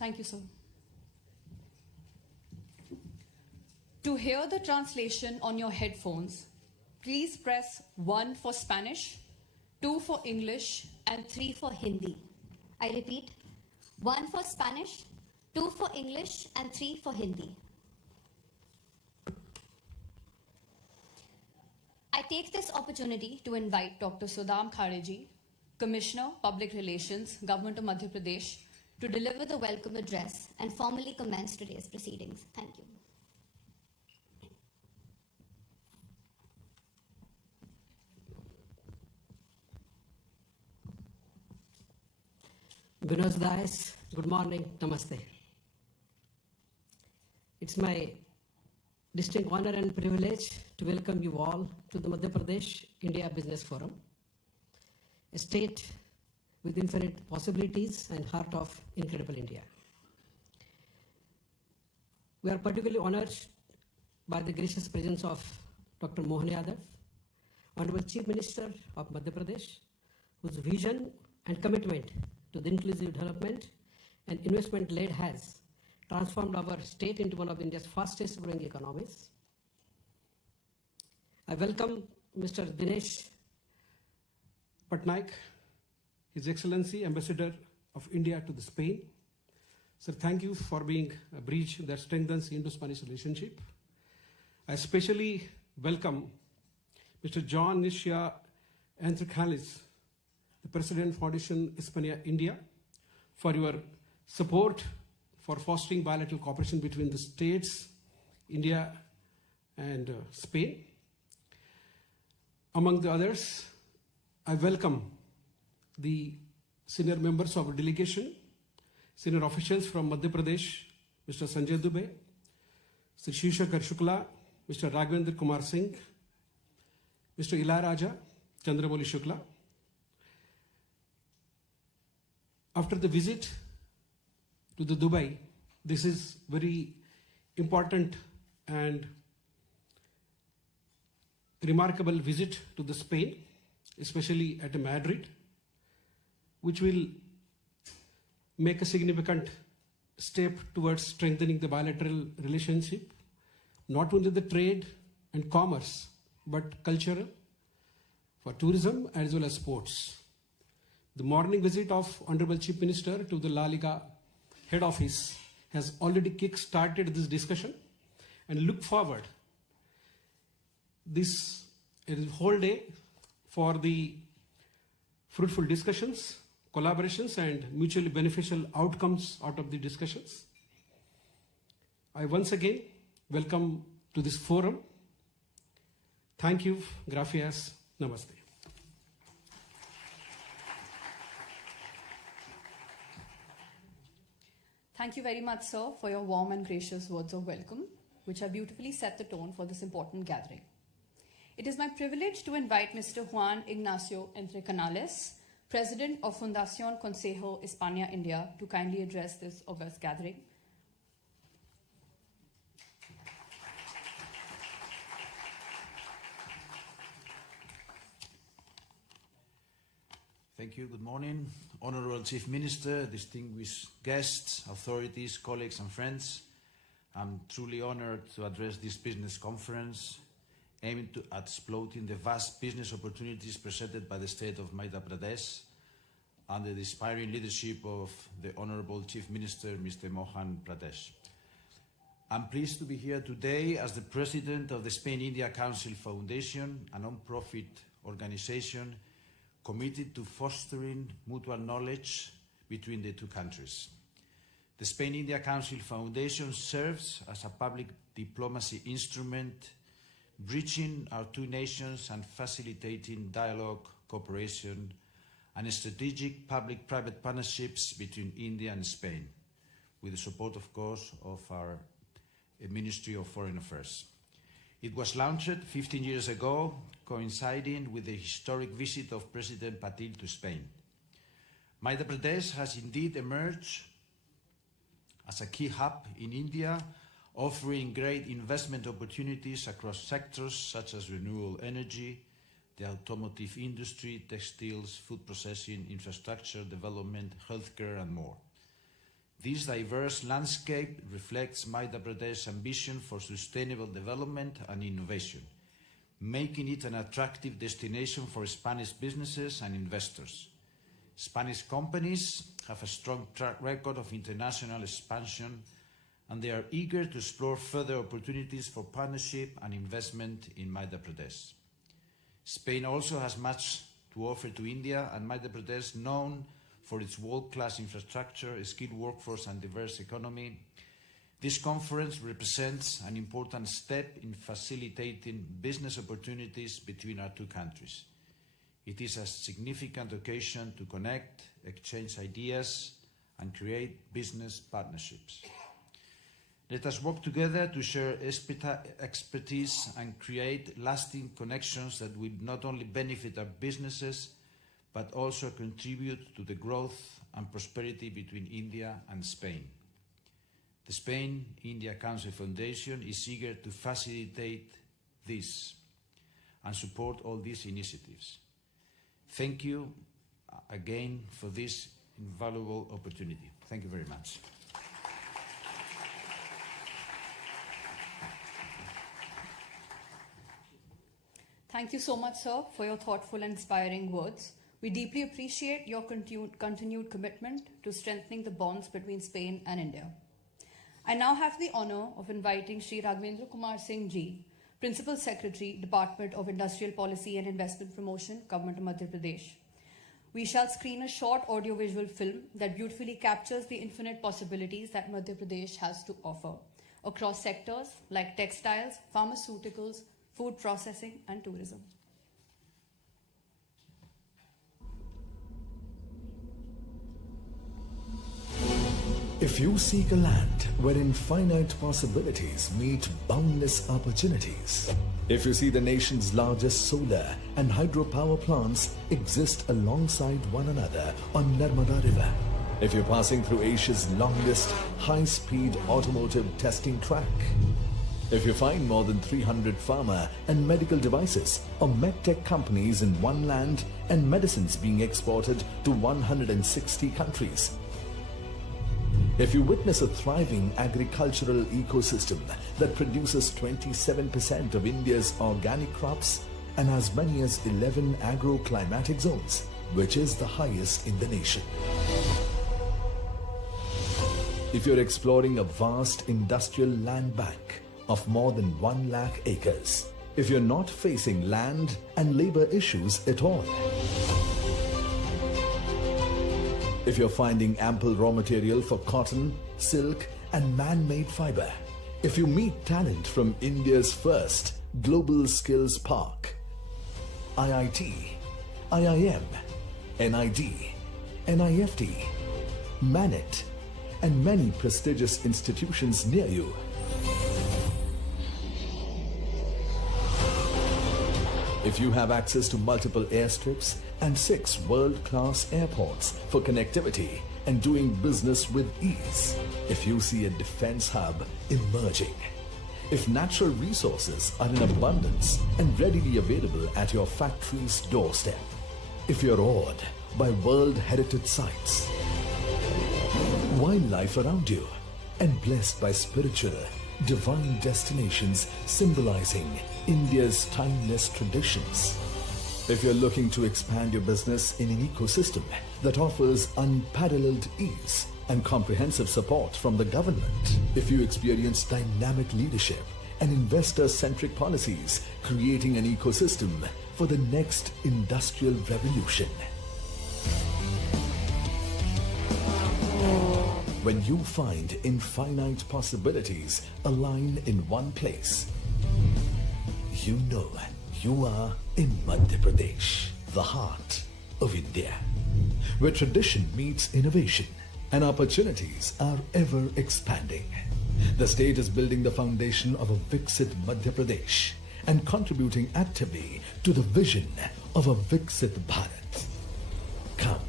Thank you, sir. To hear the translation on your headphones, please press 1 for Spanish, 2 for English, and 3 for Hindi. I repeat, 1 for Spanish, 2 for English, and 3 for Hindi. I take this opportunity to invite Dr. Sudham Khareji, Commissioner, Public Relations, Government of Madhya Pradesh, to deliver the welcome address and formally commence today's proceedings. Thank you. Buenos dias, good morning, namaste. It's my distinct honor and privilege to welcome you all to the Madhya Pradesh India Business Forum, a state with infinite possibilities and heart of incredible India. We are particularly honored by the gracious presence of Dr. Mohan Yadav, Honorable Chief Minister of Madhya Pradesh, whose vision and commitment to the inclusive development and investment led has transformed our state into one of India's fastest growing economies. I welcome Mr. Dinesh Patnaik, His Excellency Ambassador of India to the Spain. Sir, thank you for being a bridge that strengthens Indo-Spanish relationship. I especially welcome Mr. John Nisha Anthracalis, the President Foundation Hispania India, for your support for fostering bilateral cooperation between the states, India and Spain. Among the others, I welcome the senior members of our delegation, senior officials from Madhya Pradesh, Mr. Sanjay Dubey, Mr. Shishakar Shukla, Mr. Raghavendra Kumar Singh, Mr. Ilayaraja Chandramouli Shukla. After the visit to the Dubai, this is very important and remarkable visit to the Spain, especially at Madrid, which will make a significant step towards strengthening the bilateral relationship, not only the trade and commerce, but cultural, for tourism as well as sports. The morning visit of Honorable Chief Minister to the La Liga head office has already kick-started this discussion, and look forward this whole day for the fruitful discussions, collaborations, and mutually beneficial outcomes out of the discussions. I once again welcome to this forum. Thank you, gracias, namaste. Thank you very much, sir, for your warm and gracious words of welcome, which have beautifully set the tone for this important gathering. It is my privilege to invite Mr. Juan Ignacio Entre Canales, President of Fundación Consejo Hispania India, to kindly address this august gathering. Thank you. Good morning. Honorable Chief Minister, distinguished guests, authorities, colleagues and friends. I'm truly honored to address this business conference aiming at exploiting the vast business opportunities presented by the state of Madhya Pradesh under the inspiring leadership of the Honorable Chief Minister, Mr. Mohan Pradesh. I'm pleased to be here today as the President of the Spain-India Council Foundation, a non-profit organization committed to fostering mutual knowledge between the two countries. The Spain-India Council Foundation serves as a public diplomacy instrument, bridging our two nations and facilitating dialogue, cooperation, and strategic public-private partnerships between India and Spain, with the support, of course, of our Ministry of Foreign Affairs. It was launched 15 years ago, coinciding with the historic visit of President Patil to Spain. Madhya Pradesh has indeed emerged as a key hub in India, offering great investment opportunities across sectors such as renewable energy, the automotive industry, textiles, food processing, infrastructure development, healthcare, and more. This diverse landscape reflects Madhya Pradesh's ambition for sustainable development and innovation, making it an attractive destination for Spanish businesses and investors. Spanish companies have a strong track record of international expansion, and they are eager to explore further opportunities for partnership and investment in Madhya Pradesh. Spain also has much to offer to India, and Madhya Pradesh, known for its world-class infrastructure, skilled workforce and diverse economy. This conference represents an important step in facilitating business opportunities between our two countries. It is a significant occasion to connect, exchange ideas, and create business partnerships. Let us work together to share expertise and create lasting connections that will not only benefit our businesses, but also contribute to the growth and prosperity between India and Spain. The Spain-India Council Foundation is eager to facilitate this and support all these initiatives. Thank you again for this invaluable opportunity. Thank you very much. Thank you so much, sir, for your thoughtful and inspiring words. We deeply appreciate your continued commitment to strengthening the bonds between Spain and India. I now have the honor of inviting Shri Raghavendra Kumar Singh Ji, Principal Secretary, Department of Industrial Policy and Investment Promotion, Government of Madhya Pradesh. We shall screen a short audiovisual film that beautifully captures the infinite possibilities that Madhya Pradesh has to offer across sectors like textiles, pharmaceuticals, food processing, and tourism. If you seek a land wherein finite possibilities meet boundless opportunities, if you see the nation's largest solar and hydropower plants exist alongside one another on Narmada River, if you're passing through Asia's longest high-speed automotive testing track, if you find more than 300 pharma and medical devices or medtech companies in one land and medicines being exported to 160 countries, if you witness a thriving agricultural ecosystem that produces 27% of India's organic crops and as many as 11 agroclimatic zones, which is the highest in the nation. If you're exploring a vast industrial land bank of more than 1 lakh acres, if you're not facing land and labor issues at all, if you're finding ample raw material for cotton, silk and man-made fiber, if you meet talent from India's first global skills park, IIT, IIM, NID, NIFT, MANET and many prestigious institutions near you, if you have access to multiple airstrips and 6 world-class airports for connectivity and doing business with ease, if you see a defense hub emerging, if natural resources are in abundance and readily available at your factory's doorstep, if you're awed by World Heritage Sites, wildlife around you, and blessed by spiritual, divine destinations symbolizing India's timeless traditions. If you're looking to expand your business in an ecosystem that offers unparalleled ease and comprehensive support from the government, if you experience dynamic leadership and investor-centric policies creating an ecosystem for the next industrial revolution, when you find infinite possibilities align in one place, you know you are in Madhya Pradesh, the heart of India, where tradition meets innovation and opportunities are ever expanding. The state is building the foundation of a Viksit Madhya Pradesh and contributing actively to the vision of a Viksit Bharat. Come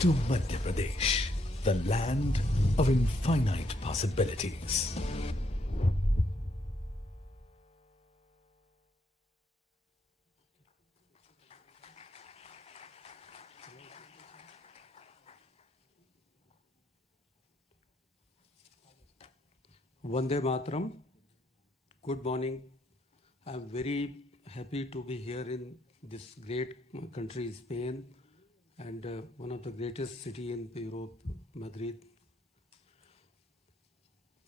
to Madhya Pradesh, the land of infinite possibilities. Vande Mataram. Good morning. I'm very happy to be here in this great country, Spain, and one of the greatest city in Europe, Madrid.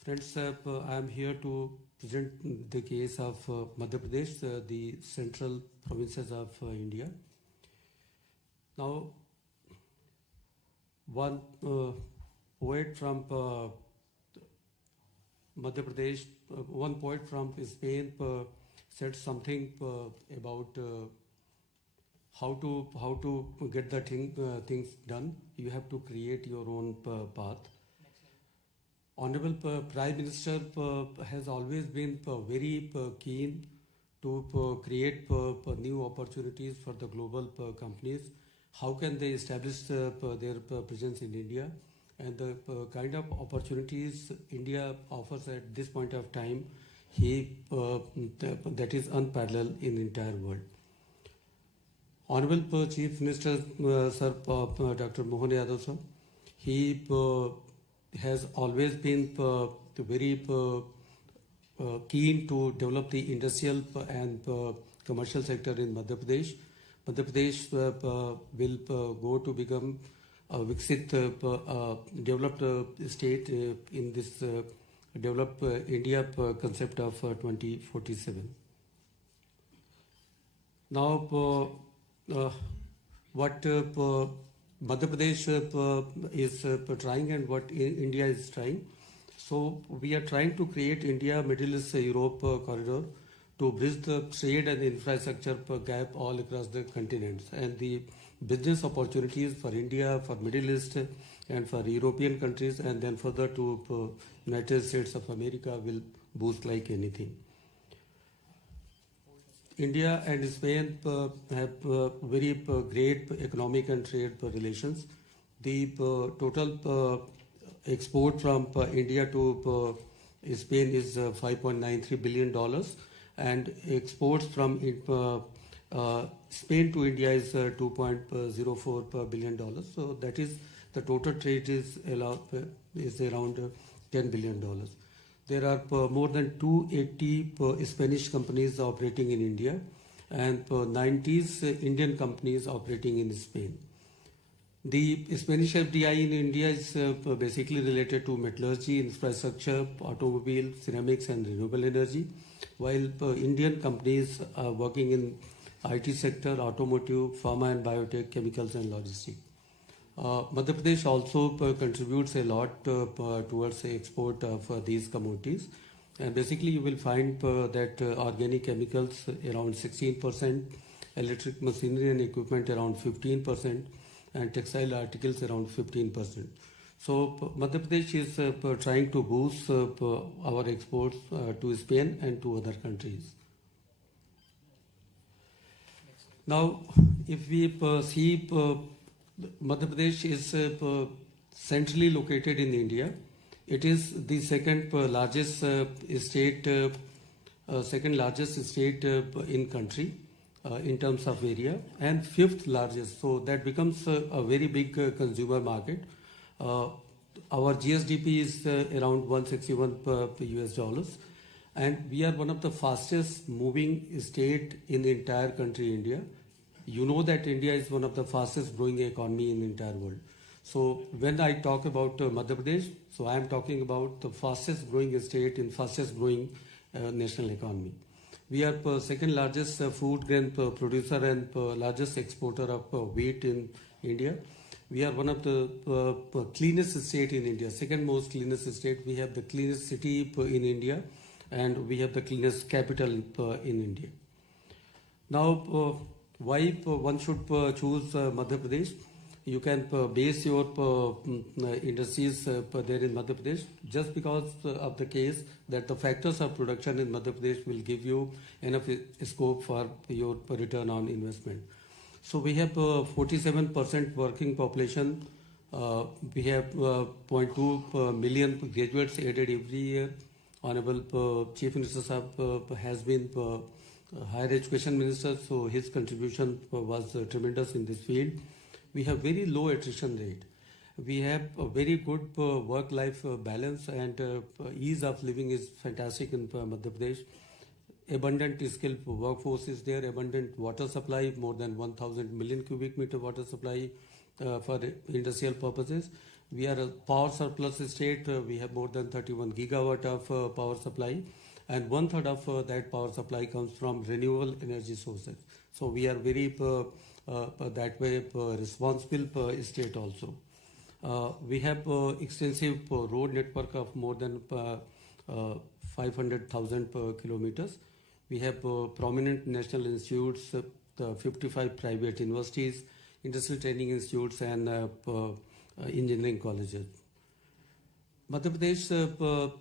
Friends, I am here to present the case of Madhya Pradesh, the central provinces of India. Now, one poet from Madhya Pradesh, one poet from Spain said something about how to get the things done. You have to create your own path. Honorable Prime Minister has always been very keen to create new opportunities for the global companies. How can they establish their presence in India? And the kind of opportunities India offers at this point of time, that is unparalleled in the entire world. Honorable Chief Minister, Sir Dr. Mohan Yadav, sir, he has always been very keen to develop the industrial and commercial sector in Madhya Pradesh. Madhya Pradesh will go to become a Viksit, developed state in this developed India concept of 2047. Now, what Madhya Pradesh is trying and what India is trying. So we are trying to create India Middle East Europe corridor to bridge the trade and infrastructure gap all across the continents, and the business opportunities for India, for Middle East and for European countries, and then further to United States of America will boost like anything. India and Spain have very great economic and trade relations. The total export from India to Spain is $5.93 billion, and exports from Spain to India is $2.04 billion. So that is the total trade is around $10 billion. There are more than 280 Spanish companies operating in India and 90 Indian companies operating in Spain. The Spanish FDI in India is basically related to metallurgy, infrastructure, automobile, ceramics and renewable energy, while Indian companies are working in IT sector, automotive, pharma and biotech, chemicals and logistics. Madhya Pradesh also contributes a lot towards the export of these commodities, and basically you will find that organic chemicals around 16%, electric machinery and equipment around 15%, and textile articles around 15%. So Madhya Pradesh is trying to boost our exports to Spain and to other countries. Now, if we see Madhya Pradesh is centrally located in India. It is the second largest state in country in terms of area, and fifth largest. So that becomes a very big consumer market. Our GSDP is around $161 US, and we are one of the fastest moving state in the entire country, India. You know that India is one of the fastest growing economy in the entire world. So when I talk about Madhya Pradesh, so I am talking about the fastest growing state in fastest growing national economy. We are second largest food grain producer and largest exporter of wheat in India. We are one of the cleanest state in India, second most cleanest state. We have the cleanest city in India, and we have the cleanest capital in India. Now, why one should choose Madhya Pradesh? You can base your industries there in Madhya Pradesh just because of the case that the factors of production in Madhya Pradesh will give you enough scope for your return on investment. So we have 47% working population. We have 0.2 million graduates added every year. Honorable Chief Minister Sahab has been higher education minister, so his contribution was tremendous in this field. We have very low attrition rate. We have a very good work-life balance, and ease of living is fantastic in Madhya Pradesh. Abundant skilled workforce is there, abundant water supply, more than 1,000 million cubic meter water supply for industrial purposes. We are a power surplus state. We have more than 31 gigawatt of power supply, and 1/3 of that power supply comes from renewable energy sources. So we are very that way responsible state also. We have extensive road network of more than 500,000 kilometers. We have prominent national institutes, 55 private universities, industrial training institutes, and engineering colleges. Madhya Pradesh,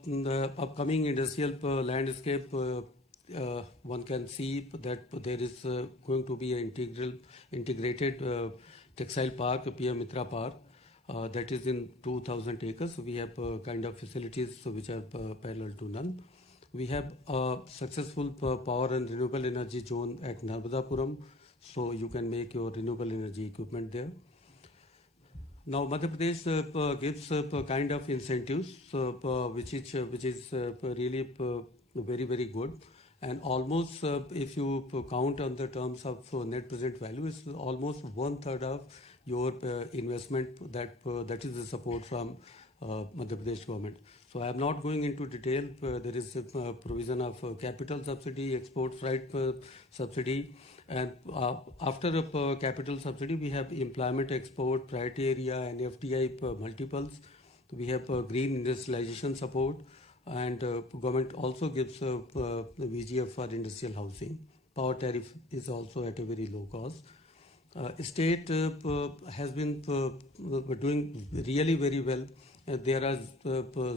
the upcoming industrial landscape, one can see that there is going to be an integrated textile park, PM Mitra Park, that is in 2,000 acres. We have kind of facilities which are parallel to none. We have a successful power and renewable energy zone at Narmadapuram, so you can make your renewable energy equipment there. Now, Madhya Pradesh gives kind of incentives which is really very, very good. And almost, if you count on the terms of net present value, it's almost 1/3 of your investment that is the support from Madhya Pradesh government. So I am not going into detail. There is a provision of capital subsidy, export freight subsidy, and after a capital subsidy, we have employment, export, priority area, and FDI multiples. We have green industrialization support, and government also gives the VGF for industrial housing. Power tariff is also at a very low cost. State has been doing really very well. There are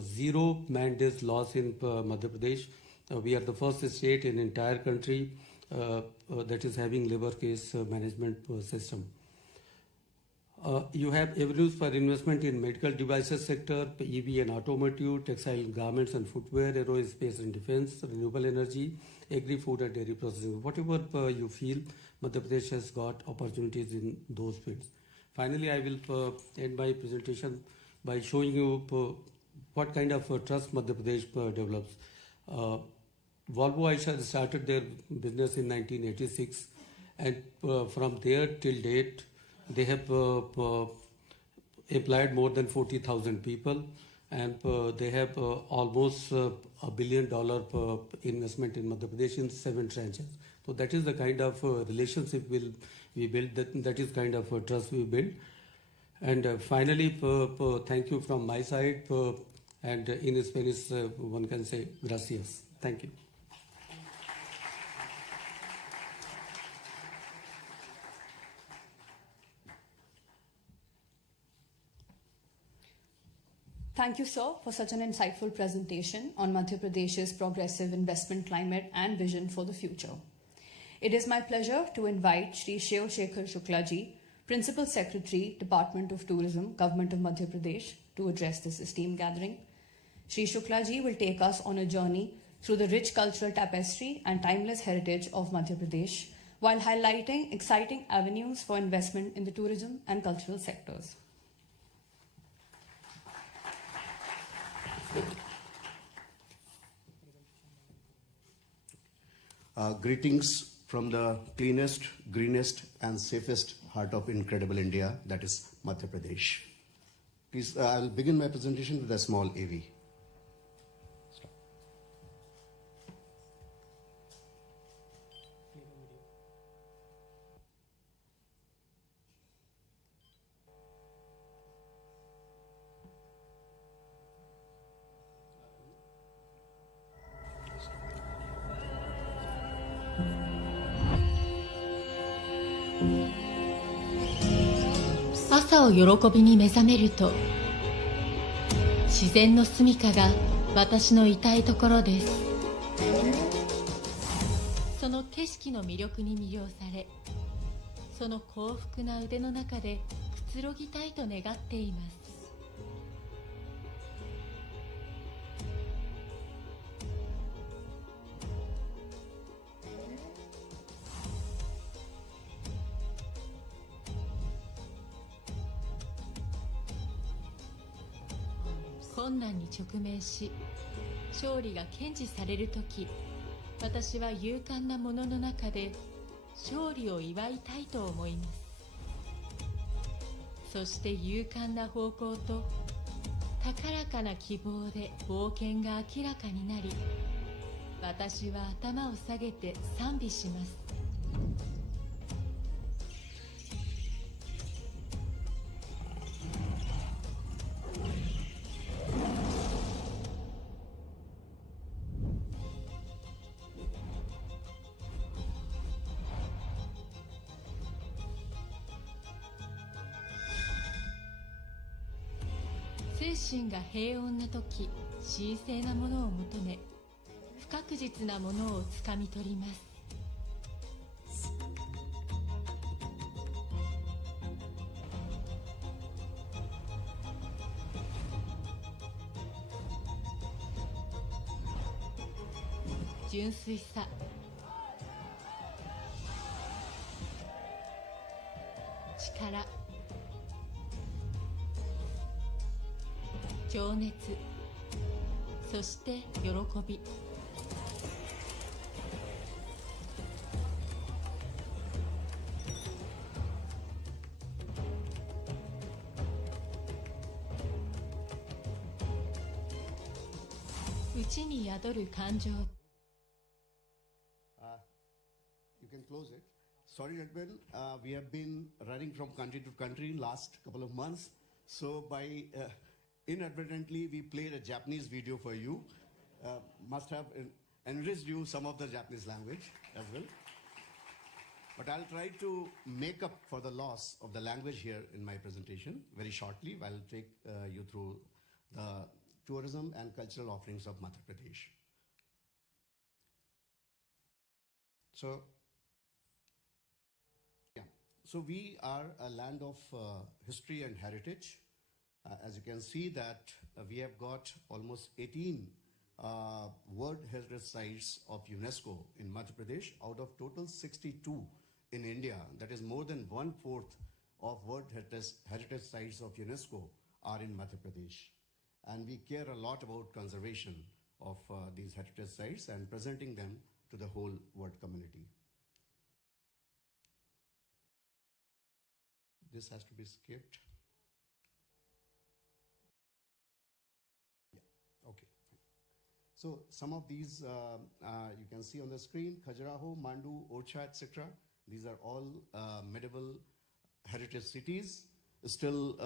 0 man days loss in Madhya Pradesh. We are the first state in entire country that is having labor case management system. You have avenues for investment in medical devices sector, EV and automotive, textile garments and footwear, aerospace and defense, renewable energy, agri-food and dairy processing. Whatever you feel, Madhya Pradesh has got opportunities in those fields. Finally, I will end my presentation by showing you what kind of trust Madhya Pradesh develops. Volvo Eicher started their business in 1986, and from there till date, they have employed more than 40,000 people, and they have almost $1 billion investment in Madhya Pradesh in 7 tranches. So that is the kind of relationship we build. That is kind of trust we build. And finally, thank you from my side. And in Spanish, one can say gracias. Thank you. Thank you, sir, for such an insightful presentation on Madhya Pradesh's progressive investment climate and vision for the future. It is my pleasure to invite Shri Shiv Shekhar Shukla ji, Principal Secretary, Department of Tourism, Government of Madhya Pradesh, to address this esteemed gathering. Shri Shukla ji will take us on a journey through the rich cultural tapestry and timeless heritage of Madhya Pradesh, while highlighting exciting avenues for investment in the tourism and cultural sectors. Greetings from the cleanest, greenest, and safest heart of incredible India, that is Madhya Pradesh. Please, I'll begin my presentation with a small AV.「朝を喜びに目覚めると自然の住処が私のいたいところです」「その景色の魅力に魅了されその幸福な腕の中でくつろぎたいと願っています」困難に直面し勝利が堅持されるとき、私は勇敢な者の中で勝利を祝いたいと思います。そして勇敢な方向と高らかな希望で冒険が明らかになり、私は頭を下げて賛美します。精神が平穏な時、神聖なものを求め、不確実なものをつかみ取ります。純粋さ、力、情熱、そして喜び。内に宿る感情。You can close it. Sorry, Edwin. We have been running from country to country last couple of months. So by inadvertently, we played a Japanese video for you. Must have enriched you some of the Japanese language as well. But I'll try to make up for the loss of the language here in my presentation very shortly. I'll take you through the tourism and cultural offerings of Madhya Pradesh. So we are a land of history and heritage. As you can see that we have got almost 18 World Heritage Sites of UNESCO in Madhya Pradesh out of total 62 in India. That is more than 1/4 of World Heritage Sites of UNESCO are in Madhya Pradesh. And we care a lot about conservation of these heritage sites and presenting them to the whole world community. This has to be skipped. Yeah, okay. So some of these you can see on the screen: Khajuraho, Mandu, Orcha, etc. These are all medieval heritage cities, still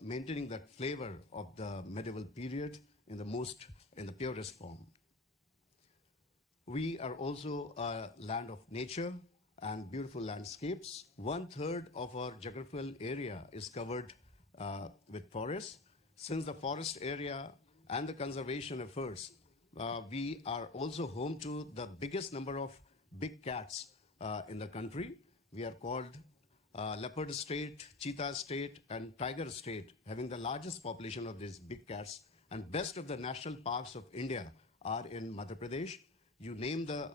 maintaining that flavor of the medieval period in the purest form. We are also a land of nature and beautiful landscapes. 1/3 of our geographical area is covered with forests. Since the forest area and the conservation efforts, we are also home to the biggest number of big cats in the country. We are called leopard state, cheetah state, and tiger state, having the largest population of these big cats. And best of the national parks of India are in Madhya Pradesh. You name the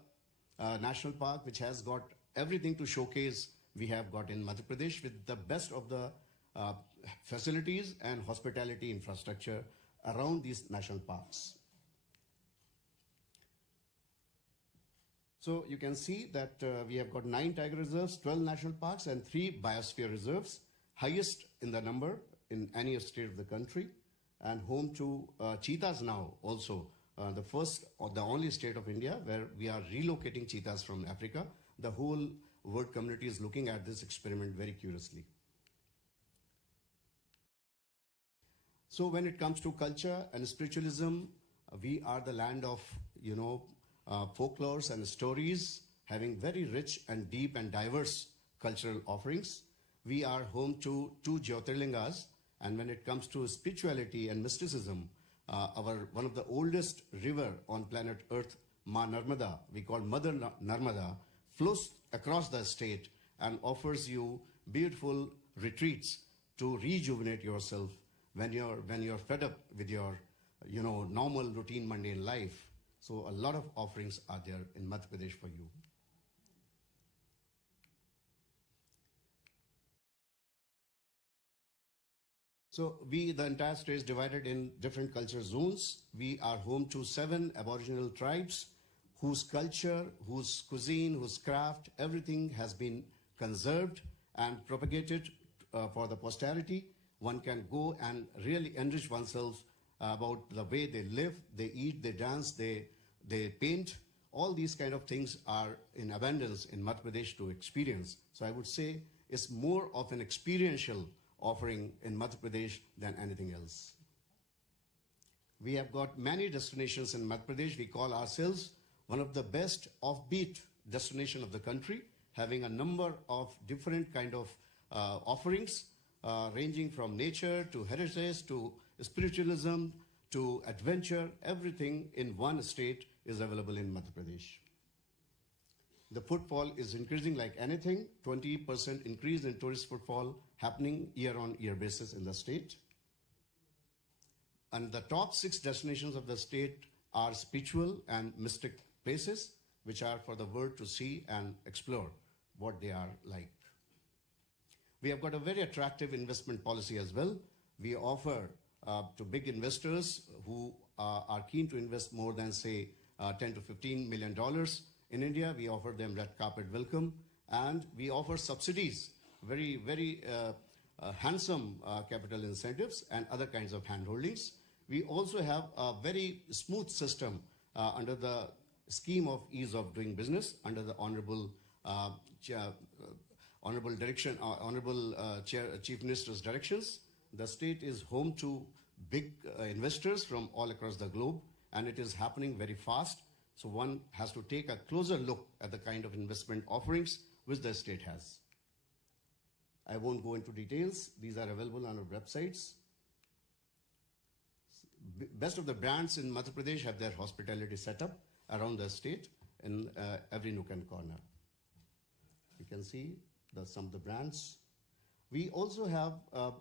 national park which has got everything to showcase, we have got in Madhya Pradesh, with the best of the facilities and hospitality infrastructure around these national parks. So you can see that we have got 9 tiger reserves, 12 national parks, and 3 biosphere reserves, highest in the number in any state of the country, and home to cheetahs now also. The first or the only state of India where we are relocating cheetahs from Africa. The whole world community is looking at this experiment very curiously. So when it comes to culture and spiritualism, we are the land of, folklores and stories, having very rich and deep and diverse cultural offerings. We are home to 2 Jyotirlingas, and when it comes to spirituality and mysticism, one of the oldest river on planet Earth, Ma Narmada, we call Mother Narmada, flows across the state and offers you beautiful retreats to rejuvenate yourself when you're fed up with your normal routine mundane life. So a lot of offerings are there in Madhya Pradesh for you. So the entire state is divided in different culture zones. We are home to 7 Aboriginal tribes whose culture, whose cuisine, whose craft, everything has been conserved and propagated for the posterity. One can go and really enrich oneself about the way they live, they eat, they dance, they paint. All these kind of things are in abundance in Madhya Pradesh to experience. So I would say it's more of an experiential offering in Madhya Pradesh than anything else. We have got many destinations in Madhya Pradesh. We call ourselves one of the best offbeat destination of the country, having a number of different kind of offerings, ranging from nature to heritage to spiritualism to adventure. Everything in one state is available in Madhya Pradesh. The footfall is increasing like anything, 20% increase in tourist footfall happening year-on-year basis in the state. And the top 6 destinations of the state are spiritual and mystic places, which are for the world to see and explore what they are like. We have got a very attractive investment policy as well. We offer to big investors who are keen to invest more than, say, $10 to $15 million in India. We offer them red carpet welcome, and we offer subsidies, very handsome capital incentives and other kinds of handholdings. We also have a very smooth system under the scheme of ease of doing business under the honorable Chief Minister's directions. The state is home to big investors from all across the globe, and it is happening very fast. So one has to take a closer look at the kind of investment offerings which the state has. I won't go into details. These are available on our websites. Best of the brands in Madhya Pradesh have their hospitality set up around the state in every nook and corner. You can see some of the brands. We also have a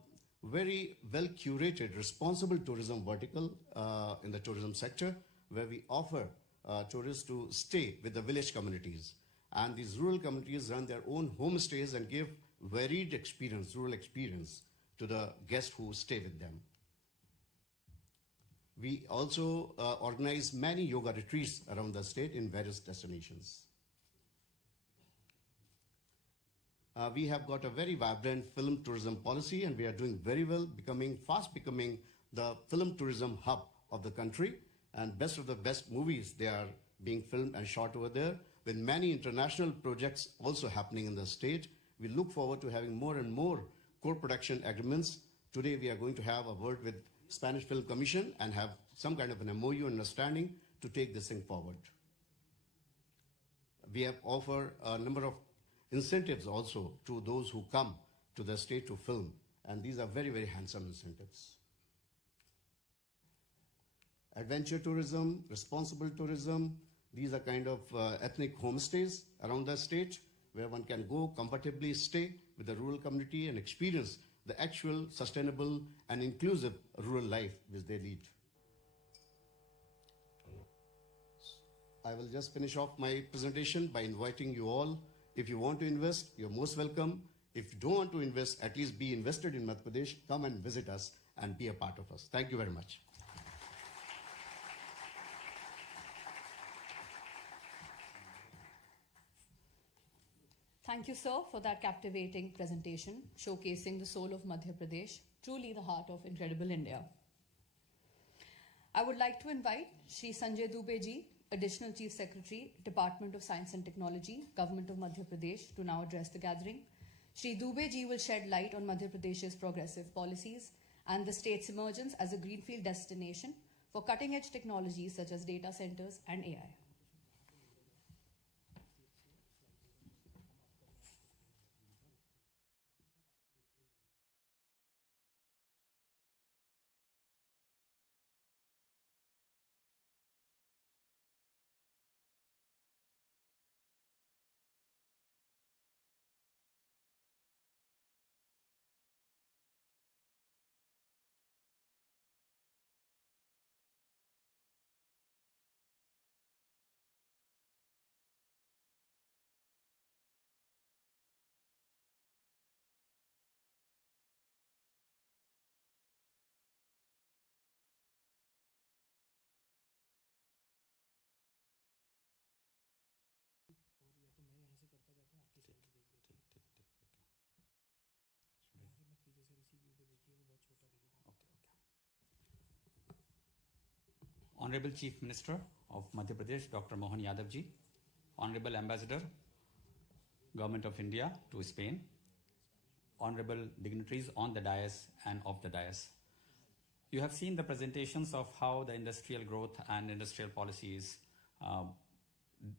very well curated responsible tourism vertical in the tourism sector, where we offer tourists to stay with the village communities. And these rural communities run their own homestays and give varied experience, rural experience, to the guests who stay with them. We also organize many yoga retreats around the state in various destinations. We have got a very vibrant film tourism policy, and we are doing very well, fast becoming the film tourism hub of the country. And best of the best movies, they are being filmed and shot over there, with many international projects also happening in the state. We look forward to having more and more co-production agreements. Today we are going to have a word with Spanish Film Commission and have some kind of an MOU understanding to take this thing forward. We have offered a number of incentives also to those who come to the state to film, and these are very handsome incentives. Adventure tourism, responsible tourism, these are kind of ethnic homestays around the state where one can go comfortably stay with the rural community and experience the actual sustainable and inclusive rural life which they lead. I will just finish off my presentation by inviting you all. If you want to invest, you're most welcome. If you don't want to invest, at least be invested in Madhya Pradesh. Come and visit us and be a part of us. Thank you very much. Thank you, sir, for that captivating presentation, showcasing the soul of Madhya Pradesh, truly the heart of incredible India. I would like to invite Shri Sanjay Dubey ji, Additional Chief Secretary, Department of Science and Technology, Government of Madhya Pradesh, to now address the gathering. Shri Dubey ji will shed light on Madhya Pradesh's progressive policies and the state's emergence as a greenfield destination for cutting-edge technologies such as data centers and AI. Honorable Chief Minister of Madhya Pradesh, Dr. Mohan Yadav ji, Honorable Ambassador, Government of India to Spain, Honorable dignitaries on the dais and off the dais. You have seen the presentations of how the industrial growth and industrial policy is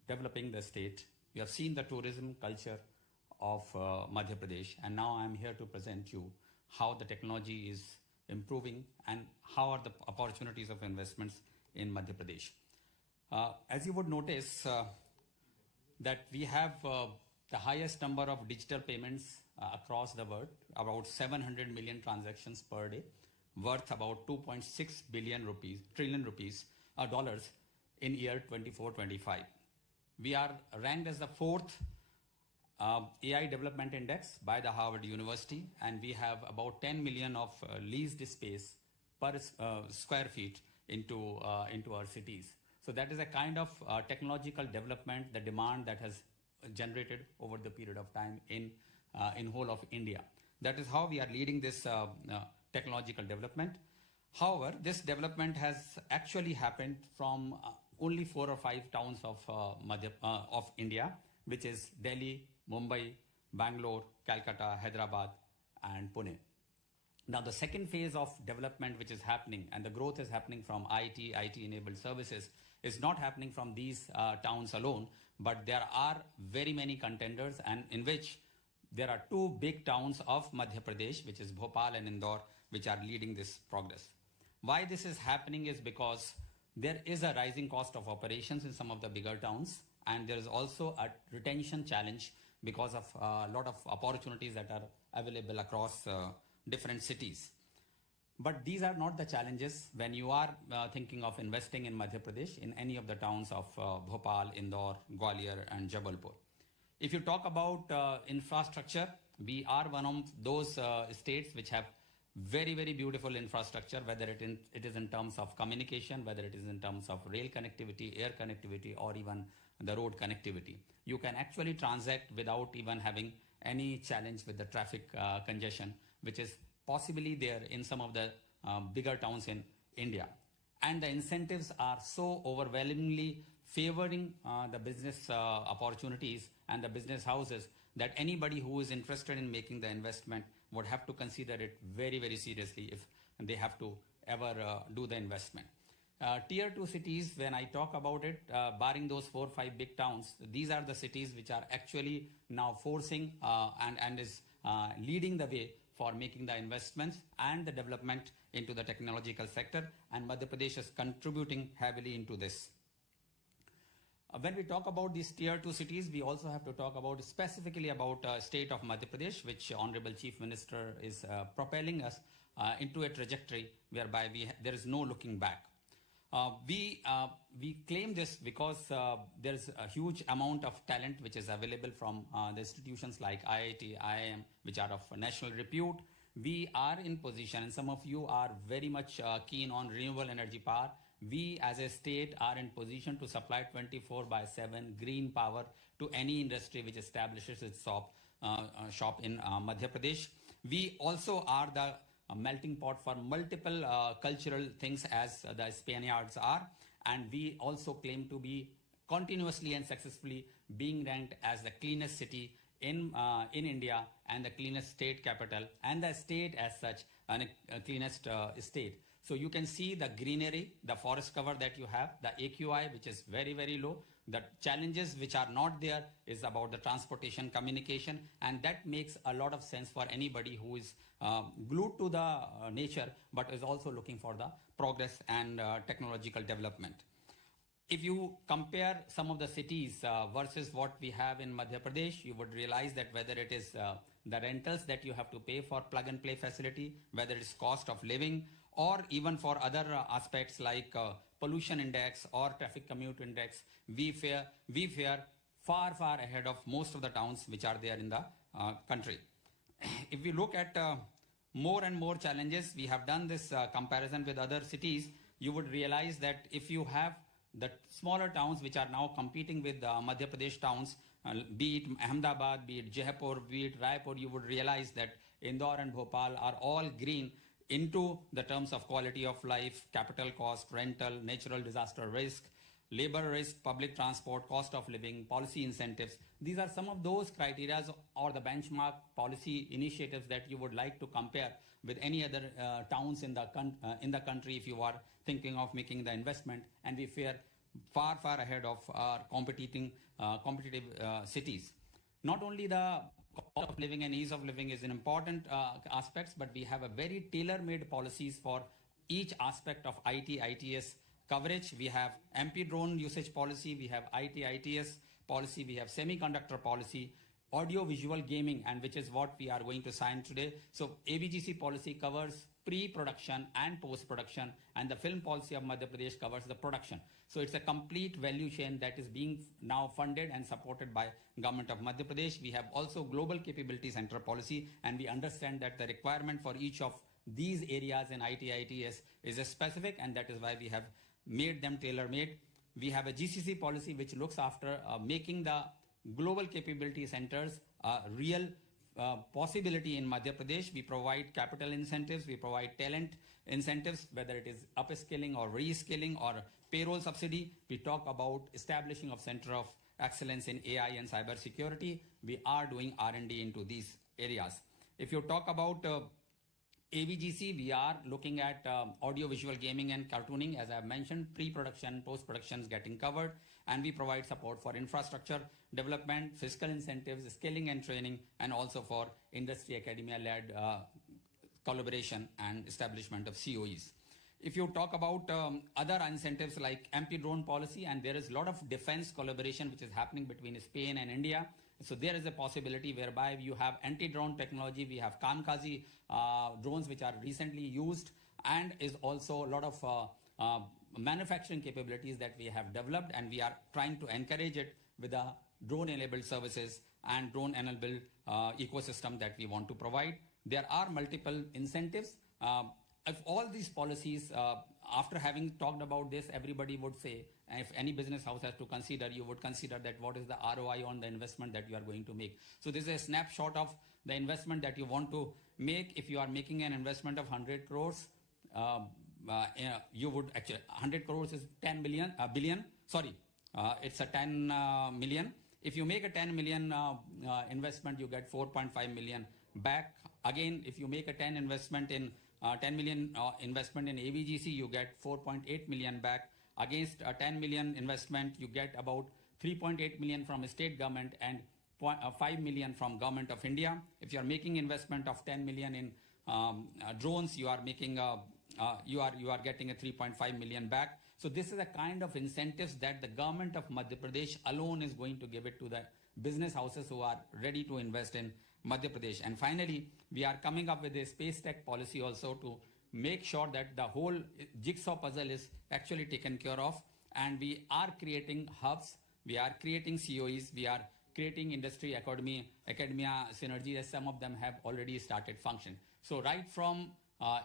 developing the state. You have seen the tourism culture of Madhya Pradesh, and now I am here to present you how the technology is improving and how are the opportunities of investments in Madhya Pradesh. As you would notice that we have the highest number of digital payments across the world, about 700 million transactions per day, worth about 2.6 trillion dollars in year 24-25. We are ranked as the 4th AI Development Index by the Harvard University, and we have about 10 million of leased space per square feet into our cities. So that is a kind of technological development, the demand that has generated over the period of time in whole of India. That is how we are leading this technological development. However, this development has actually happened from only 4 or 5 towns of India, which is Delhi, Mumbai, Bangalore, Calcutta, Hyderabad, and Pune. Now, the second phase of development which is happening, and the growth is happening from IT-enabled services, is not happening from these towns alone, but there are very many contenders, and in which there are 2 big towns of Madhya Pradesh, which is Bhopal and Indore, which are leading this progress. Why this is happening is because there is a rising cost of operations in some of the bigger towns, and there is also a retention challenge because of a lot of opportunities that are available across different cities. But these are not the challenges when you are thinking of investing in Madhya Pradesh in any of the towns of Bhopal, Indore, Gwalior, and Jabalpur. If you talk about infrastructure, we are one of those states which have very, very beautiful infrastructure, whether it is in terms of communication, whether it is in terms of rail connectivity, air connectivity, or even the road connectivity. You can actually transact without even having any challenge with the traffic congestion, which is possibly there in some of the bigger towns in India. And the incentives are so overwhelmingly favoring the business opportunities and the business houses that anybody who is interested in making the investment would have to consider it very, very seriously if they have to ever do the investment. Tier 2 cities, when I talk about it, barring those 4 or 5 big towns, these are the cities which are actually now forcing and is leading the way for making the investments and the development into the technological sector, and Madhya Pradesh is contributing heavily into this. When we talk about these tier 2 cities, we also have to talk about specifically about state of Madhya Pradesh, which Honorable Chief Minister is propelling us into a trajectory whereby there is no looking back. We claim this because there is a huge amount of talent which is available from the institutions like IIT, IIM, which are of national repute. We are in position, and some of you are very much keen on renewable energy power. We as a state are in position to supply 24/7 green power to any industry which establishes its shop in Madhya Pradesh. We also are the melting pot for multiple cultural things as the Spaniards are, and we also claim to be continuously and successfully being ranked as the cleanest city in India and the cleanest state capital, and the state as such and a cleanest state. So you can see the greenery, the forest cover that you have, the AQI, which is very, very low. The challenges which are not there is about the transportation, communication, and that makes a lot of sense for anybody who is glued to the nature, but is also looking for the progress and technological development. If you compare some of the cities versus what we have in Madhya Pradesh, you would realize that whether it is the rentals that you have to pay for plug-and-play facility, whether it's cost of living, or even for other aspects like pollution index or traffic commute index, we fare far, far ahead of most of the towns which are there in the country. If we look at more and more challenges, we have done this comparison with other cities, you would realize that if you have the smaller towns which are now competing with Madhya Pradesh towns, be it Ahmedabad, be it Jaipur, be it Raipur, you would realize that Indore and Bhopal are all green into the terms of quality of life, capital cost, rental, natural disaster risk, labor risk, public transport, cost of living, policy incentives. These are some of those criteria or the benchmark policy initiatives that you would like to compare with any other towns in the country if you are thinking of making the investment, and we fare far ahead of our competitive cities. Not only the cost of living and ease of living is an important aspects, but we have a very tailor-made policies for each aspect of ITS coverage. We have MP drone usage policy, we have ITS policy, we have semiconductor policy, audio visual gaming, and which is what we are going to sign today. So ABGC policy covers pre-production and post-production, and the film policy of Madhya Pradesh covers the production. So it's a complete value chain that is being now funded and supported by government of Madhya Pradesh. We have also global capability center policy, and we understand that the requirement for each of these areas in ITS is specific, and that is why we have made them tailor-made. We have a GCC policy which looks after making the global capability centers a real possibility in Madhya Pradesh. We provide capital incentives, we provide talent incentives, whether it is upskilling or reskilling or payroll subsidy. We talk about establishing of center of excellence in AI and cyber security. We are doing R&D into these areas. If you talk about AVGC, we are looking at audio-visual gaming and cartooning. As I have mentioned, pre-production, post-production is getting covered, and we provide support for infrastructure development, fiscal incentives, skilling and training, and also for industry academia-led collaboration and establishment of COEs. If you talk about other incentives like MP drone policy, and there is a lot of defense collaboration which is happening between Spain and India. So there is a possibility whereby you have anti-drone technology. We have kamikaze drones which are recently used, and is also a lot of manufacturing capabilities that we have developed, and we are trying to encourage it with the drone-enabled services and drone-enabled ecosystem that we want to provide. There are multiple incentives. If all these policies, after having talked about this, everybody would say, if any business house has to consider, you would consider that what is the ROI on the investment that you are going to make. So this is a snapshot of the investment that you want to make. If you are making an investment of 100 crores, you would actually, 100 crores is 10 billion, it's a 10 million. If you make a 10 million investment, you get 4.5 million back. Again, if you make a 10 million investment in AVGC, you get 4.8 million back. Against a 10 million investment, you get about 3.8 million from state government and 5 million from government of India. If you are making investment of 10 million in drones, you are making you are getting a 3.5 million back. So this is a kind of incentives that the government of Madhya Pradesh alone is going to give it to the business houses who are ready to invest in Madhya Pradesh. And finally, we are coming up with a space tech policy also to make sure that the whole jigsaw puzzle is actually taken care of. And we are creating hubs, we are creating COEs, we are creating industry academia synergy, as some of them have already started function. So right from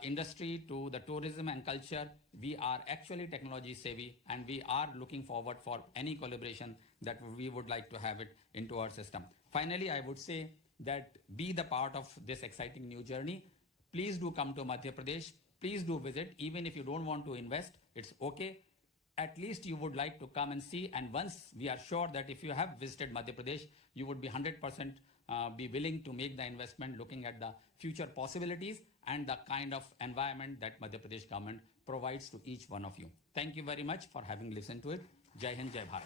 industry to the tourism and culture, we are actually technology savvy, and we are looking forward for any collaboration that we would like to have it into our system. Finally, I would say that be the part of this exciting new journey. Please do come to Madhya Pradesh. Please do visit. Even if you don't want to invest, it's okay. At least you would like to come and see. And once we are sure that if you have visited Madhya Pradesh, you would be 100% be willing to make the investment, looking at the future possibilities and the kind of environment that Madhya Pradesh government provides to each one of you. Thank you very much for having listened to it. Jai Hind, Jai Bharat.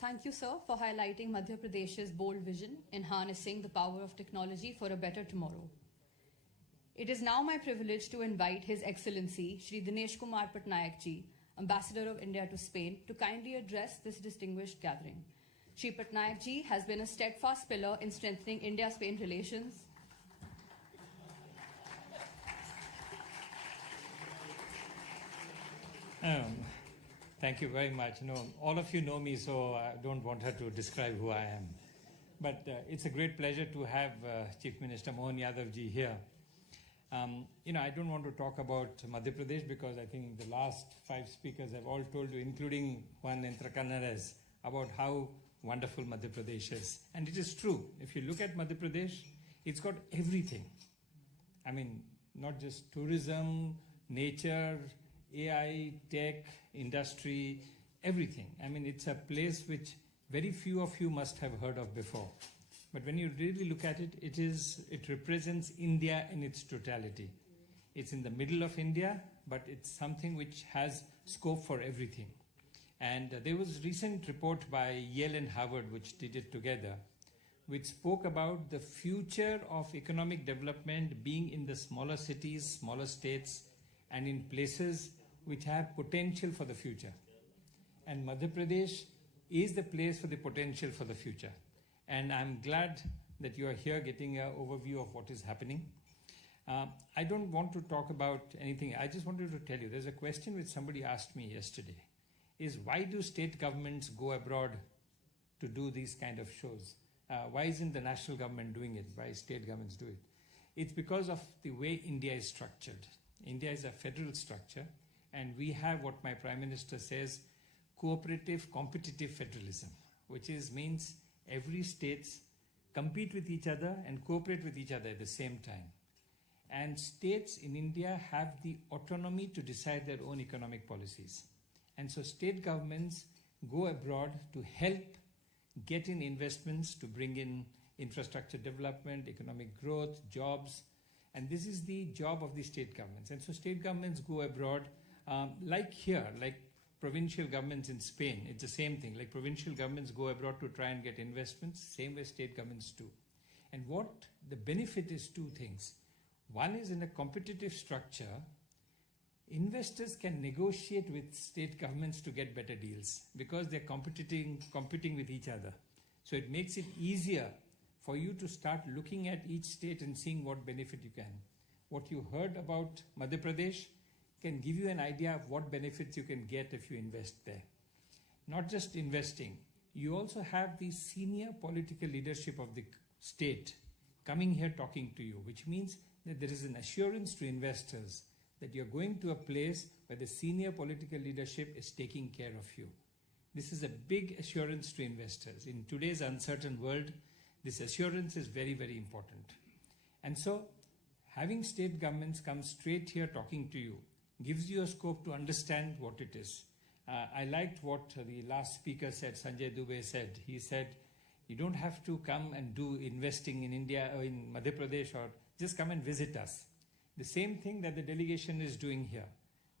Thank you, sir, for highlighting Madhya Pradesh's bold vision in harnessing the power of technology for a better tomorrow. It is now my privilege to invite His Excellency Shri Dinesh Kumar Patnaik ji, Ambassador of India to Spain, to kindly address this distinguished gathering. Shri Patnaik ji has been a steadfast pillar in strengthening India-Spain relations. Thank you very much. All of you know me, so I don't want her to describe who I am. But it's a great pleasure to have Chief Minister Mohan Yadav ji here. I don't want to talk about Madhya Pradesh because I think the last 5 speakers have all told you, including Juan Entre Canales, about how wonderful Madhya Pradesh is. And it is true. If you look at Madhya Pradesh, it's got everything. I mean, not just tourism, nature, AI, tech, industry, everything. I mean, it's a place which very few of you must have heard of before. But when you really look at it, it represents India in its totality. It's in the middle of India, but it's something which has scope for everything. And there was a recent report by Yale and Harvard, which did it together, which spoke about the future of economic development being in the smaller cities, smaller states, and in places which have potential for the future. And Madhya Pradesh is the place for the potential for the future. And I'm glad that you are here getting an overview of what is happening. I don't want to talk about anything. I just wanted to tell you, there's a question which somebody asked me yesterday, is why do state governments go abroad to do these kind of shows? Why isn't the national government doing it? Why state governments do it? It's because of the way India is structured. India is a federal structure, and we have what my Prime Minister says, cooperative, competitive federalism, which means every states compete with each other and cooperate with each other at the same time. And states in India have the autonomy to decide their own economic policies. And so state governments go abroad to help get in investments, to bring in infrastructure development, economic growth, jobs. And this is the job of the state governments. And so state governments go abroad, like here, like provincial governments in Spain. It's the same thing. Like provincial governments go abroad to try and get investments, same way state governments do. And what the benefit is two things. One is, in a competitive structure, investors can negotiate with state governments to get better deals because they're competing with each other. So it makes it easier for you to start looking at each state and seeing what benefit you can. What you heard about Madhya Pradesh can give you an idea of what benefits you can get if you invest there. Not just investing, you also have the senior political leadership of the state coming here talking to you, which means that there is an assurance to investors that you're going to a place where the senior political leadership is taking care of you. This is a big assurance to investors. In today's uncertain world, this assurance is very, very important. And so, having state governments come straight here talking to you gives you a scope to understand what it is. I liked what the last speaker said, Sanjay Dubey said. He said, you don't have to come and do investing in India or in Madhya Pradesh, or just come and visit us. The same thing that the delegation is doing here.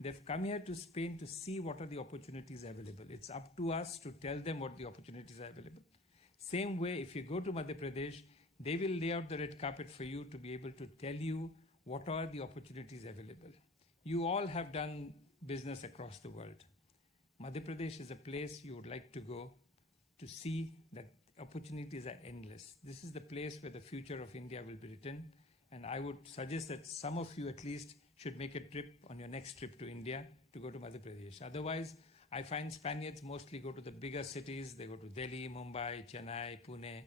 They've come here to Spain to see what are the opportunities available. It's up to us to tell them what the opportunities are available. Same way, if you go to Madhya Pradesh, they will lay out the red carpet for you to be able to tell you what are the opportunities available. You all have done business across the world. Madhya Pradesh is a place you would like to go to see that opportunities are endless. This is the place where the future of India will be written. And I would suggest that some of you at least should make a trip on your next trip to India to go to Madhya Pradesh. Otherwise, I find Spaniards mostly go to the bigger cities. They go to Delhi, Mumbai, Chennai, Pune,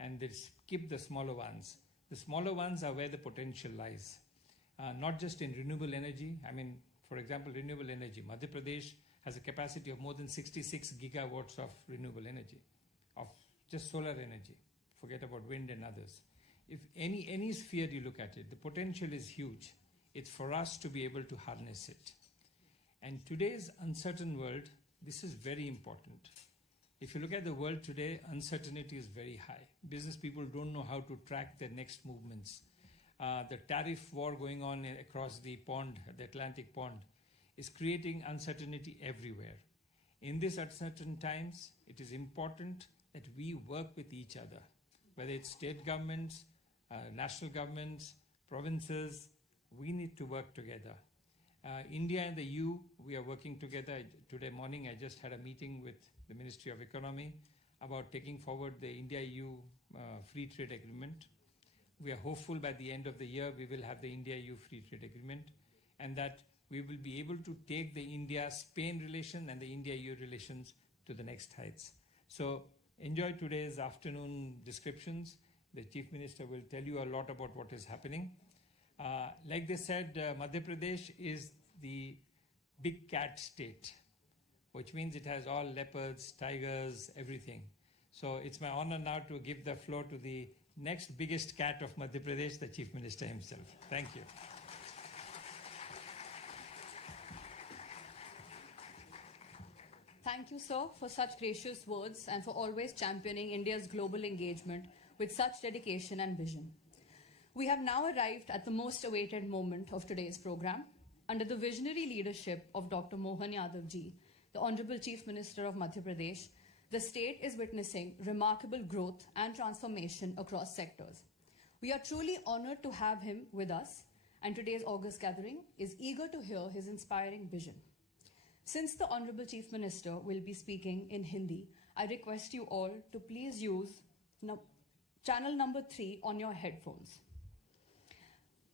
and they skip the smaller ones. The smaller ones are where the potential lies. Not just in renewable energy. I mean, for example, renewable energy. Madhya Pradesh has a capacity of more than 66 gigawatts of renewable energy, of just solar energy. Forget about wind and others. If any sphere you look at it, the potential is huge. It's for us to be able to harness it. And today's uncertain world, this is very important. If you look at the world today, uncertainty is very high. Business people don't know how to track their next movements. The tariff war going on across the pond, the Atlantic pond, is creating uncertainty everywhere. In these uncertain times, it is important that we work with each other, whether it's state governments, national governments, provinces. We need to work together. India and the EU, we are working together. Today morning, I just had a meeting with the Ministry of Economy about taking forward the India-EU free trade agreement. We are hopeful by the end of the year, we will have the India-EU free trade agreement, and that we will be able to take the India-Spain relation and the India-EU relations to the next heights. So enjoy today's afternoon descriptions. The Chief Minister will tell you a lot about what is happening. Like they said, Madhya Pradesh is the big cat state, which means it has all leopards, tigers, everything. So it's my honor now to give the floor to the next biggest cat of Madhya Pradesh, the Chief Minister himself. Thank you. Thank you, sir, for such gracious words and for always championing India's global engagement with such dedication and vision. We have now arrived at the most awaited moment of today's program. Under the visionary leadership of Dr. Mohan Yadav ji, the Honorable Chief Minister of Madhya Pradesh, the state is witnessing remarkable growth and transformation across sectors. We are truly honored to have him with us, and today's August gathering is eager to hear his inspiring vision. Since the Honorable Chief Minister will be speaking in Hindi, I request you all to please use channel number 3 on your headphones.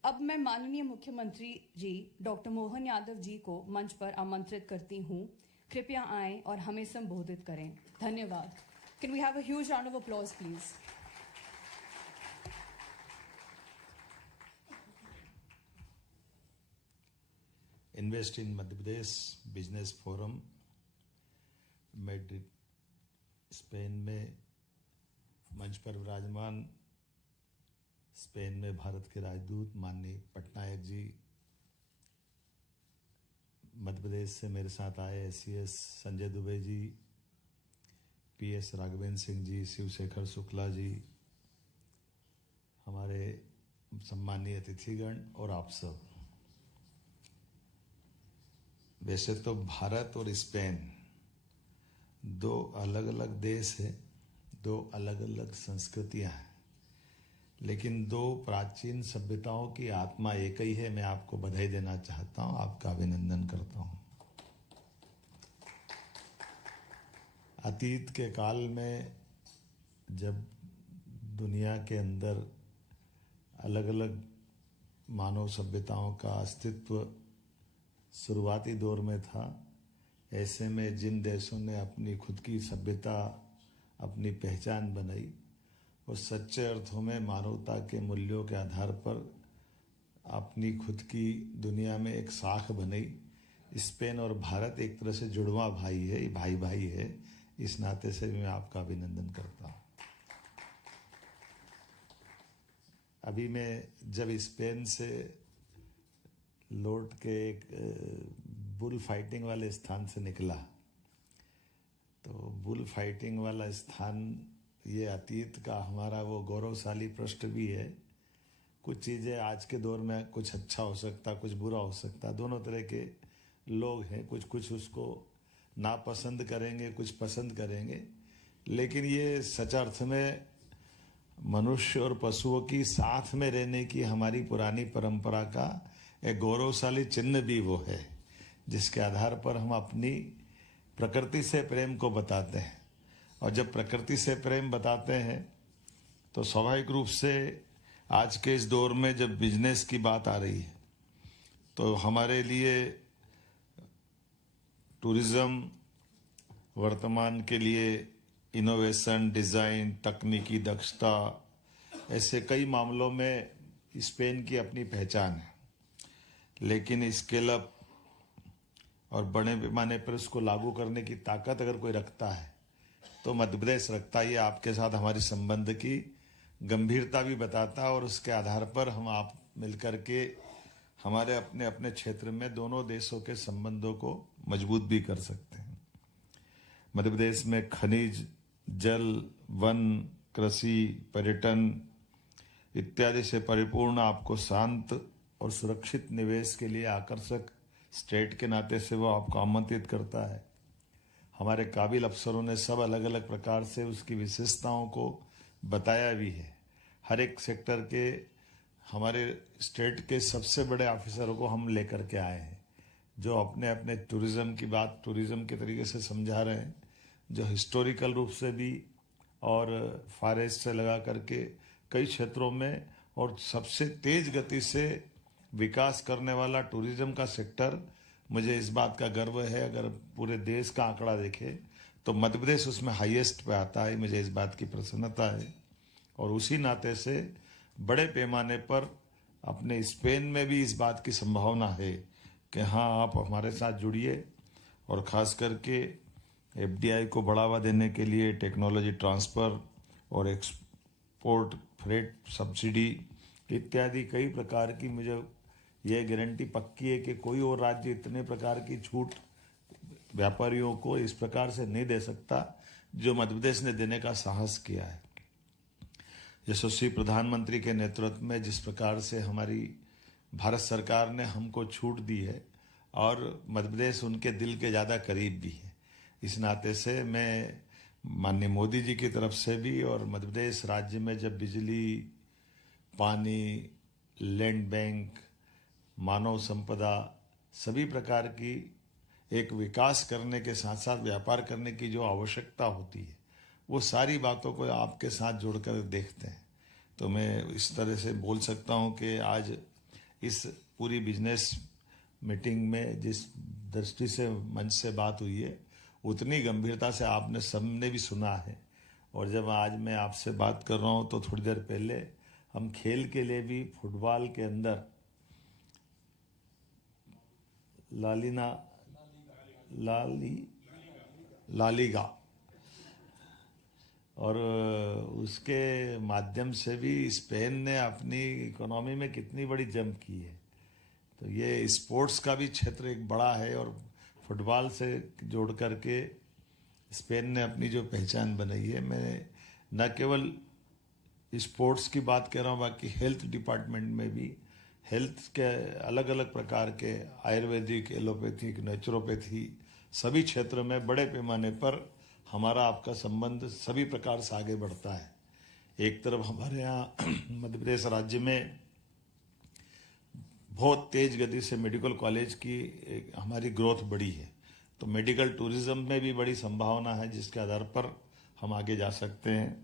अब मैं माननीय मुख्यमंत्री जी doctor Mohan Yadav ji को मंच पर आमंत्रित करती हूँ. कृपया आएं और हमें संबोधित करें. धन्यवाद. Can we have a huge round of applause, please? Invest in Madhya Pradesh business forum Madrid Spain में मंच पर विराजमान स्पेन में भारत के राजदूत माननीय पटनायक जी, मध्य प्रदेश से मेरे साथ आए SCS संजय दुबे जी, PS राघवेंद्र सिंह जी, शिवशेखर शुक्ला जी, हमारे सम्मानीय अतिथिगण और आप सब। वैसे तो भारत और स्पेन दो अलग अलग देश हैं, दो अलग अलग संस्कृतियां हैं, लेकिन दो प्राचीन सभ्यताओं की आत्मा एक ही है। मैं आपको बधाई देना चाहता हूं, आपका अभिनंदन करता हूं। अतीत के काल में जब दुनिया के अंदर अलग अलग मानव सभ्यताओं का अस्तित्व शुरुआती दौर में था, ऐसे में जिन देशों ने अपनी खुद की सभ्यता, अपनी पहचान बनाई और सच्चे अर्थों में मानवता के मूल्यों के आधार पर अपनी खुद की दुनिया में एक साख बनाई, स्पेन और भारत एक तरह से जुड़वा भाई है, भाई भाई है। इस नाते से मैं आपका अभिनंदन करता हूँ। अभी मैं जब स्पेन से लौट के एक बुल फाइटिंग वाले स्थान से निकला, तो बुल फाइटिंग वाला स्थान ये अतीत का हमारा वो गौरवशाली पृष्ठ भी है। कुछ चीज़ें आज के दौर में कुछ अच्छा हो सकता, कुछ बुरा हो सकता, दोनों तरह के लोग हैं। कुछ उसको नापसंद करेंगे, कुछ पसंद करेंगे, लेकिन ये सच अर्थ में मनुष्य और पशुओं की साथ में रहने की हमारी पुरानी परंपरा का एक गौरवशाली चिन्ह भी वो है, जिसके आधार पर हम अपनी प्रकृति से प्रेम को बताते हैं। और जब प्रकृति से प्रेम बताते हैं तो स्वाभाविक रूप से आज के इस दौर में जब बिजनेस की बात आ रही है तो हमारे लिए टूरिज्म वर्तमान के लिए इनोवेशन, डिज़ाइन, तकनीकी दक्षता, ऐसे कई मामलों में स्पेन की अपनी पहचान है। लेकिन स्केल अप और बड़े पैमाने पर उसको लागू करने की ताकत अगर कोई रखता है तो मध्य प्रदेश रखता है। ये आपके साथ हमारी संबंध की गंभीरता भी बताता है और उसके आधार पर हम आप मिलकर के हमारे अपने अपने क्षेत्र में दोनों देशों के संबंधों को मजबूत भी कर सकते हैं। मध्य प्रदेश में खनिज, जल, वन, कृषि, पर्यटन इत्यादि से परिपूर्ण आपको शांत और सुरक्षित निवेश के लिए आकर्षक स्टेट के नाते से वो आपको आमंत्रित करता है। हमारे काबिल अफसरों ने सब अलग अलग प्रकार से उसकी विशेषताओं को बताया भी है। हर एक सेक्टर के हमारे स्टेट के सबसे बड़े ऑफिसरों को हम लेकर के आए हैं, जो अपने अपने टूरिज्म की बात टूरिज्म के तरीके से समझा रहे हैं, जो हिस्टोरिकल रूप से भी और फॉरेस्ट से लगा करके कई क्षेत्रों में और सबसे तेज गति से विकास करने वाला टूरिज्म का सेक्टर। मुझे इस बात का गर्व है, अगर पूरे देश का आंकड़ा देखे तो मध्य प्रदेश उसमें हाईएस्ट पे आता है। मुझे इस बात की प्रसन्नता है और उसी नाते से बड़े पैमाने पर अपने स्पेन में भी इस बात की संभावना है कि हाँ, आप हमारे साथ जुड़िए और ख़ास करके एफडीआई को बढ़ावा देने के लिए टेक्नोलॉजी ट्रांसफर और एक्सपोर्ट फ्रेट सब्सिडी इत्यादि कई प्रकार की मुझे यह गारंटी पक्की है कि कोई और राज्य इतने प्रकार की छूट व्यापारियों को इस प्रकार से नहीं दे सकता जो मध्य प्रदेश ने देने का साहस किया है। यशस्वी प्रधानमंत्री के नेतृत्व में जिस प्रकार से हमारी भारत सरकार ने हमको छूट दी है और मध्य प्रदेश उनके दिल के ज़्यादा करीब भी है, इस नाते से मैं माननीय मोदी जी की तरफ से भी और मध्य प्रदेश राज्य में जब बिजली, पानी, लैंड बैंक, मानव संपदा सभी प्रकार की एक विकास करने के साथ साथ व्यापार करने की जो आवश्यकता होती है वो सारी बातों को आपके साथ जोड़कर देखते हैं। तो मैं इस तरह से बोल सकता हूं कि आज इस पूरी बिजनेस मीटिंग में जिस दृष्टि से मंच से बात हुई है उतनी गंभीरता से आपने सबने भी सुना है। और जब आज मैं आपसे बात कर रहा हूं तो थोड़ी देर पहले हम खेल के लिए भी फुटबॉल के अंदर लालीगा और उसके माध्यम से भी स्पेन ने अपनी इकोनॉमी में कितनी बड़ी जंप की है। तो ये स्पोर्ट्स का भी क्षेत्र एक बड़ा है और फुटबॉल से जोड़ करके स्पेन ने अपनी जो पहचान बनाई है। मैं न केवल स्पोर्ट्स की बात कर रहा हूँ, बाकी हेल्थ डिपार्टमेंट में भी हेल्थ के अलग अलग प्रकार के आयुर्वेदिक, एलोपैथिक, नेचुरोपैथी सभी क्षेत्रों में बड़े पैमाने पर हमारा आपका संबंध सभी प्रकार से आगे बढ़ता है। एक तरफ हमारे यहाँ मध्य प्रदेश राज्य में बहुत तेज गति से मेडिकल कॉलेज की हमारी ग्रोथ बढ़ी है, तो मेडिकल टूरिज्म में भी बड़ी संभावना है जिसके आधार पर हम आगे जा सकते हैं।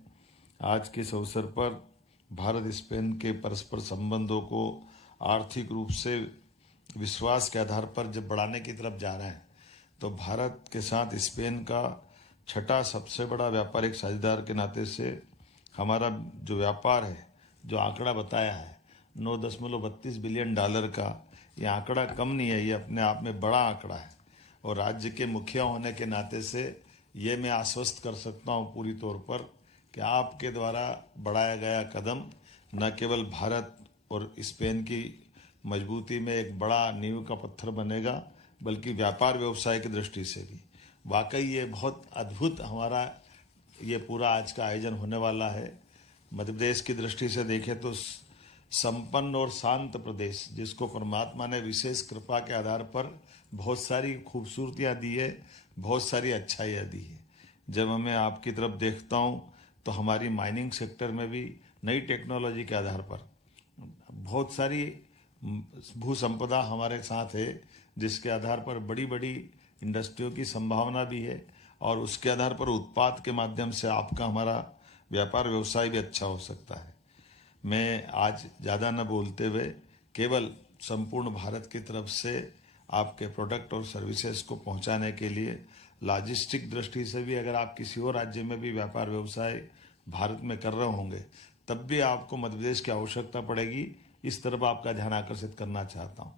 आज के इस अवसर पर भारत स्पेन के परस्पर संबंधों को आर्थिक रूप से विश्वास के आधार पर जब बढ़ाने की तरफ जा रहे हैं तो भारत के साथ स्पेन का छठा सबसे बड़ा व्यापारिक साझेदार के नाते से हमारा जो व्यापार है, जो आंकड़ा बताया है 9.32 बिलियन डॉलर का, ये आंकड़ा कम नहीं है, ये अपने आप में बड़ा आंकड़ा है। और राज्य के मुखिया होने के नाते से ये मैं आश्वस्त कर सकता हूँ पूरी तौर पर कि आपके द्वारा बढ़ाया गया कदम न केवल भारत और स्पेन की मजबूती में एक बड़ा नींव का पत्थर बनेगा, बल्कि व्यापार व्यवसाय की दृष्टि से भी वाकई ये बहुत अद्भुत हमारा ये पूरा आज का आयोजन होने वाला है। मध्य प्रदेश की दृष्टि से देखें तो संपन्न और शांत प्रदेश, जिसको परमात्मा ने विशेष कृपा के आधार पर बहुत सारी खूबसूरतियाँ दी है, बहुत सारी अच्छाइयाँ दी है। जब मैं आपकी तरफ देखता हूँ तो हमारी माइनिंग सेक्टर में भी नई टेक्नोलॉजी के आधार पर बहुत सारी भू संपदा हमारे साथ है, जिसके आधार पर बड़ी बड़ी इंडस्ट्रियों की संभावना भी है और उसके आधार पर उत्पाद के माध्यम से आपका हमारा व्यापार व्यवसाय भी अच्छा हो सकता है। मैं आज ज़्यादा न बोलते हुए केवल संपूर्ण भारत की तरफ से आपके प्रोडक्ट और सर्विसेज को पहुंचाने के लिए लॉजिस्टिक दृष्टि से भी अगर आप किसी और राज्य में भी व्यापार व्यवसाय भारत में कर रहे होंगे तब भी आपको मध्य प्रदेश की आवश्यकता पड़ेगी। इस तरफ आपका ध्यान आकर्षित करना चाहता हूँ।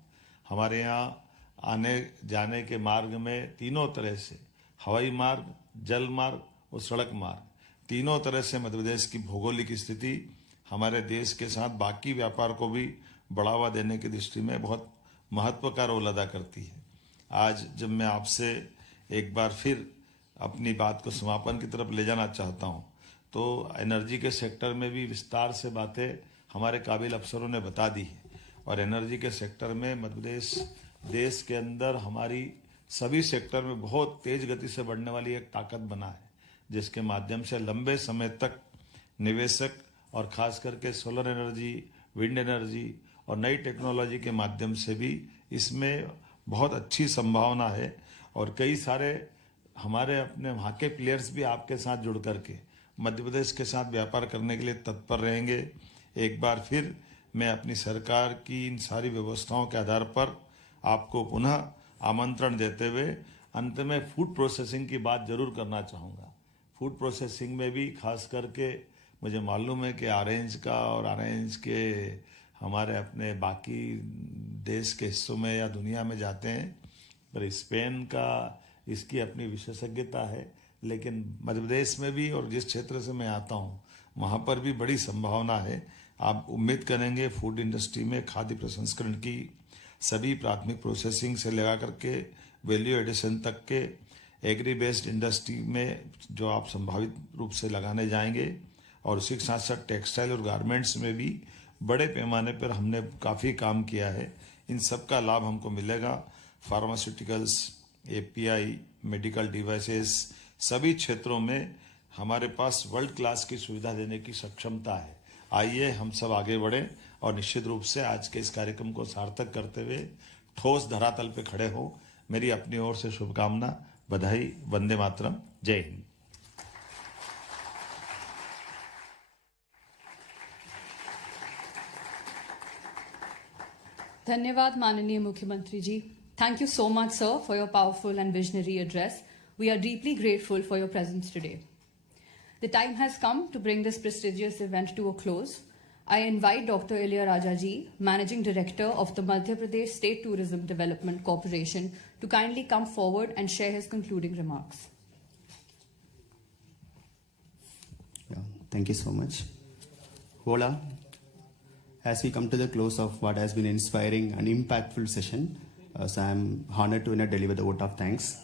हमारे यहाँ आने जाने के मार्ग में तीनों तरह से हवाई मार्ग, जल मार्ग और सड़क मार्ग, तीनों तरह से मध्य प्रदेश की भौगोलिक स्थिति हमारे देश के साथ बाकी व्यापार को भी बढ़ावा देने की दृष्टि में बहुत महत्व का रोल अदा करती है। आज जब मैं आपसे एक बार फिर अपनी बात को समापन की तरफ ले जाना चाहता हूँ तो एनर्जी के सेक्टर में भी विस्तार से बातें हमारे काबिल अफसरों ने बता दी है और एनर्जी के सेक्टर में मध्य प्रदेश देश के अंदर हमारी सभी सेक्टर में बहुत तेज गति से बढ़ने वाली एक ताकत बना है, जिसके माध्यम से लंबे समय तक निवेशक और खास करके सोलर एनर्जी, विंड एनर्जी और नई टेक्नोलॉजी के माध्यम से भी इसमें बहुत अच्छी संभावना है। और कई सारे हमारे अपने वहाँ के प्लेयर्स भी आपके साथ जुड़ करके मध्य प्रदेश के साथ व्यापार करने के लिए तत्पर रहेंगे। एक बार फिर मैं अपनी सरकार की इन सारी व्यवस्थाओं के आधार पर आपको पुनः आमंत्रण देते हुए अंत में फूड प्रोसेसिंग की बात जरूर करना चाहूँगा। फूड प्रोसेसिंग में भी खास करके मुझे मालूम है कि ऑरेंज का और ऑरेंज के हमारे अपने बाकी देश के हिस्सों में या दुनिया में जाते हैं, पर स्पेन का इसकी अपनी विशेषज्ञता है, लेकिन मध्य प्रदेश में भी और जिस क्षेत्र से मैं आता हूँ वहाँ पर भी बड़ी संभावना है। आप उम्मीद करेंगे फूड इंडस्ट्री में खाद्य प्रसंस्करण की सभी प्राथमिक प्रोसेसिंग से लगा करके वैल्यू एडिशन तक के एग्री बेस्ड इंडस्ट्री में जो आप संभावित रूप से लगाने जाएंगे, और उसी के साथ साथ टेक्सटाइल और गारमेंट्स में भी बड़े पैमाने पर हमने काफ़ी काम किया है। इन सब का लाभ हमको मिलेगा। फार्मास्यूटिकल्स, एपीआई, मेडिकल डिवाइसेस, सभी क्षेत्रों में हमारे पास वर्ल्ड क्लास की सुविधा देने की सक्षमता है। आइए हम सब आगे बढ़ें और निश्चित रूप से आज के इस कार्यक्रम को सार्थक करते हुए ठोस धरातल पे खड़े हो। मेरी अपनी ओर से शुभकामना, बधाई, वंदे मातरम, जय Hind. Dhanyavad, Mananiya Mukhyamantri ji. Thank you so much, sir, for your powerful and visionary address. We are deeply grateful for your presence today. The time has come to bring this prestigious event to a close. I invite Dr. Ilayaraja ji, Managing Director of the Madhya Pradesh State Tourism Development Corporation, to kindly come forward and share his concluding remarks. Yeah, thank you so much. Hola. As we come to the close of what has been an inspiring and impactful session, so I'm honored to deliver the vote of thanks.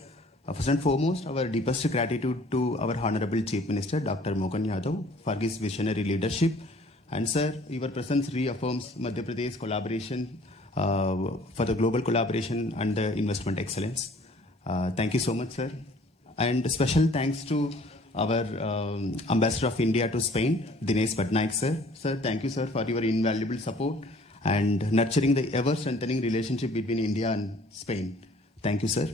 First and foremost, our deepest gratitude to our Honorable Chief Minister, Dr. Mohan Yadav, for his visionary leadership. And sir, your presence reaffirms Madhya Pradesh collaboration for the global collaboration and the investment excellence. Thank you so much, sir. And special thanks to our Ambassador of India to Spain, Dinesh Patnaik, sir. Sir, thank you, sir, for your invaluable support and nurturing the ever-strengthening relationship between India and Spain. Thank you, sir.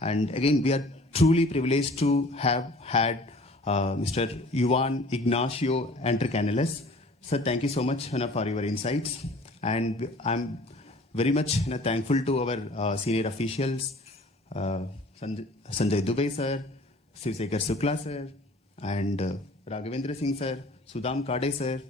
And again, we are truly privileged to have had Mr. Juan Ignacio Entrecanales. Sir, thank you so much for your insights. And I'm very much thankful to our senior officials, Sanjay Dubey, sir, Sivsekar Sukla, sir, and Raghavendra Singh, sir, Sudham Kade, sir,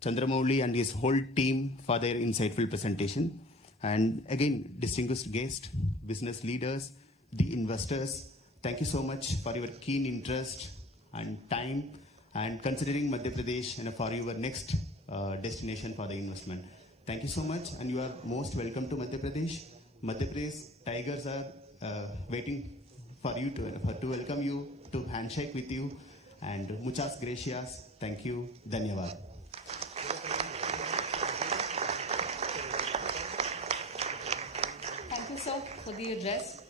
Chandramouli and his whole team for their insightful presentation. And again, distinguished guests, business leaders, the investors, thank you so much for your keen interest and time and considering Madhya Pradesh for your next destination for the investment. Thank you so much, and you are most welcome to Madhya Pradesh. Madhya Pradesh Tigers are waiting for you to welcome you, to handshake with you, and muchas gracias. Thank you. Dhanyavad. Thank you, sir, for the address.